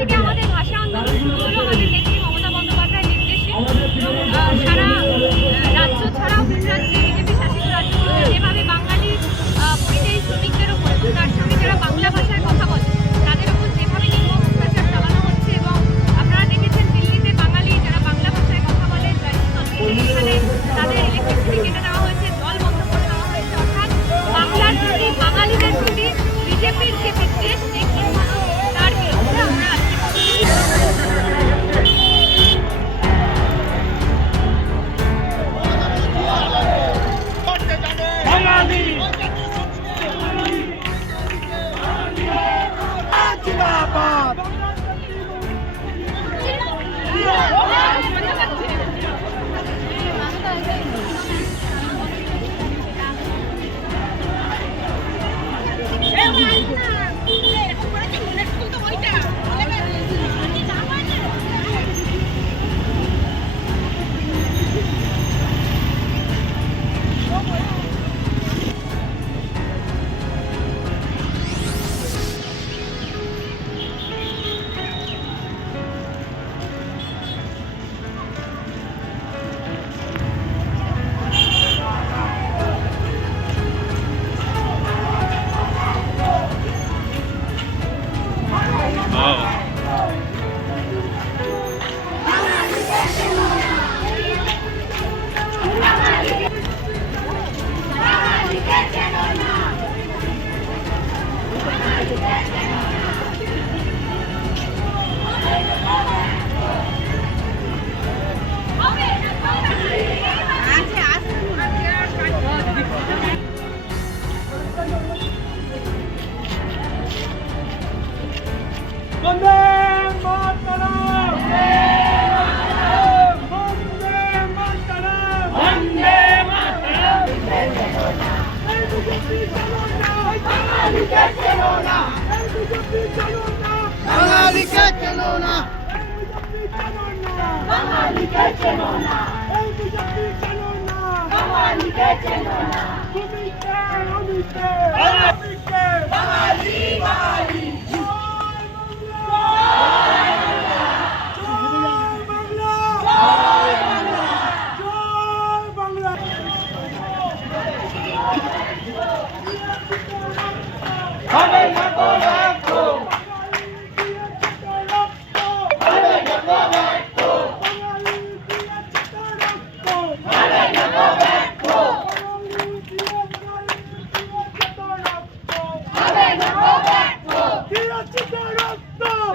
থেকে আমাদের ভাষা আন্দোলন শুরু হলো বাঙালিকে চেনো না বাঙালিকে চেনো না বাঙালিকে চেনো না তুমি কে আমি কে আমি কে বাঙালি বাঙালি জয় বাংলা জয় বাংলা জয় বাংলা হবে না গো রাখো হবে না গো রাখো হবে না গো রাখো হবে না গো রাখো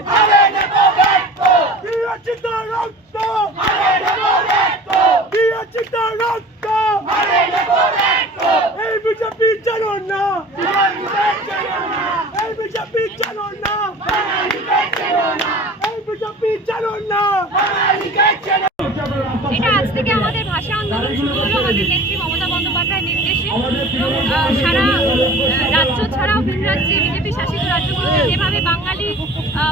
হবে না গো রাখো হবে না গো রাখো হবে না রাখো এই বিজেপি চলো না এই বিজেপি চলো না এই বিজেপি চলো না এটা আজ থেকে আমাদের ভাষা আন্দোলন শুরু হলো, আমাদের নেত্রী মমতা বন্দ্যোপাধ্যায়ের রাজ্য বিজেপি শাসিত যেভাবে বাঙালি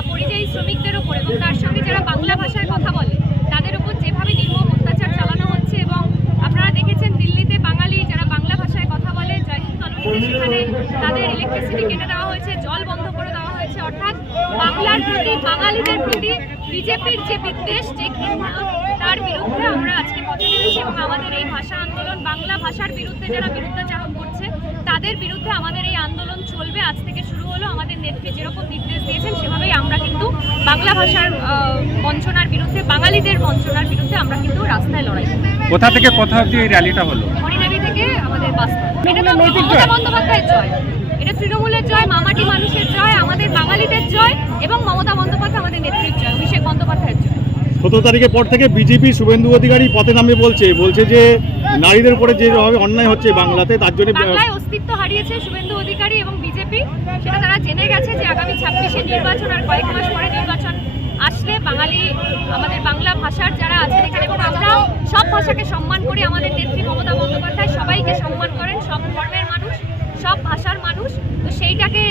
পরিযায়ী শ্রমিকদের ওপর এবং তার সঙ্গে যারা বাংলা ভাষায় কথা বলে তাদের উপর যেভাবে নির্মম অত্যাচার চালানো হচ্ছে এবং আপনারা দেখেছেন দিল্লিতে বাঙালি যারা বাংলা ভাষায় কথা বলে জয়হিন্দ কলোনিতে সেখানে তাদের ইলেকট্রিসিটি কেটে দেওয়া হয়েছে জল বন্ধ করে দেওয়া হয়েছে অর্থাৎ বাংলার প্রতি বাঙালিদের প্রতি বিজেপির যে বিদ্বেষ যে ঘৃণা তার বিরুদ্ধে আমরা আজকে পথে নেমেছি এবং আমাদের এই ভাষা আন্দোলন বাংলা ভাষার বিরুদ্ধে যারা বিরুদ্ধাচারণ করছে তাদের বিরুদ্ধে আমাদের এই আন্দোলন চলবে। আজ থেকে শুরু হলো আমাদের নেত্রী যেরকম নির্দেশ দিয়েছেন সেভাবেই আমরা কিন্তু বাংলা ভাষার বঞ্চনার বিরুদ্ধে বাঙালিদের বঞ্চনার বিরুদ্ধে আমরা কিন্তু রাস্তায় লড়াই করব। কোথা থেকে কোথা অব্দি এই র্যালিটা হলো? হরিদেবী থেকে আমাদের বাস্তব এটা তো মমতা বন্দ্যোপাধ্যায়ের জয়। এটা তৃণমূলের জয় মামাটি মানুষের জয় আমাদের বাঙালিদের জয় এবং মমতা বন্দ্যোপাধ্যায় আমাদের নেত্রীর জয় অভিষেক বন্দ্যোপাধ্যায়ের জয় সতেরো তারিখের পর থেকে বিজেপি শুভেন্দু অধিকারী পথে নামে বলছে। বলছে যে নারীদের উপরে যেভাবে অন্যায় হচ্ছে বাংলাতে, তার জন্য অস্তিত্ব হারিয়েছে শুভেন্দু অধিকারী এবং বিজেপি। সেটা তারা জেনে গেছে যে আগামী ছাব্বিশে নির্বাচন আর কয়েক মাস পরে নির্বাচন আসলে বাঙালি, আমাদের বাংলা ভাষার যারা আছেন এখানে, এবং আমরাও সব ভাষাকে সম্মান করি। আমাদের নেত্রী মমতা বন্দ্যোপাধ্যায় সবাইকে সম্মান করেন, সব ধর্মের মানুষ, সব ভাষার মানুষ। তো সেইটাকে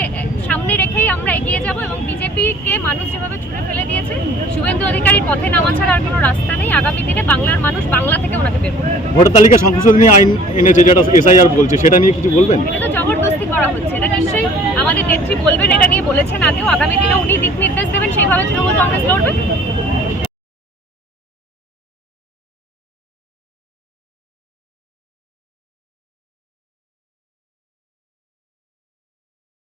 সামনে রেখেই আমরা এগিয়ে যাব এবং বিজেপিকে মানুষ যেভাবে ছুড়ে ফেলে দিয়েছে, শুভেন্দু অধিকারীর পথে নামা ছাড়া আর কোনো রাস্তা নেই। আগামী দিনে বাংলার মানুষ বাংলা থেকে ওনাকে বের করবে। ভোটার তালিকা সংশোধনী আইন এনেছে যেটা এসআইআর বলছে সেটা নিয়ে কিছু বলবেন? এটা তো জবরদস্তি করা হচ্ছে। এটা নিশ্চয়ই আমাদের নেত্রী বলবেন এটা নিয়ে বলেছেন আগেও। আগামী দিনে উনি দিক নির্দেশ দেবেন সেইভাবে তৃণমূল আছে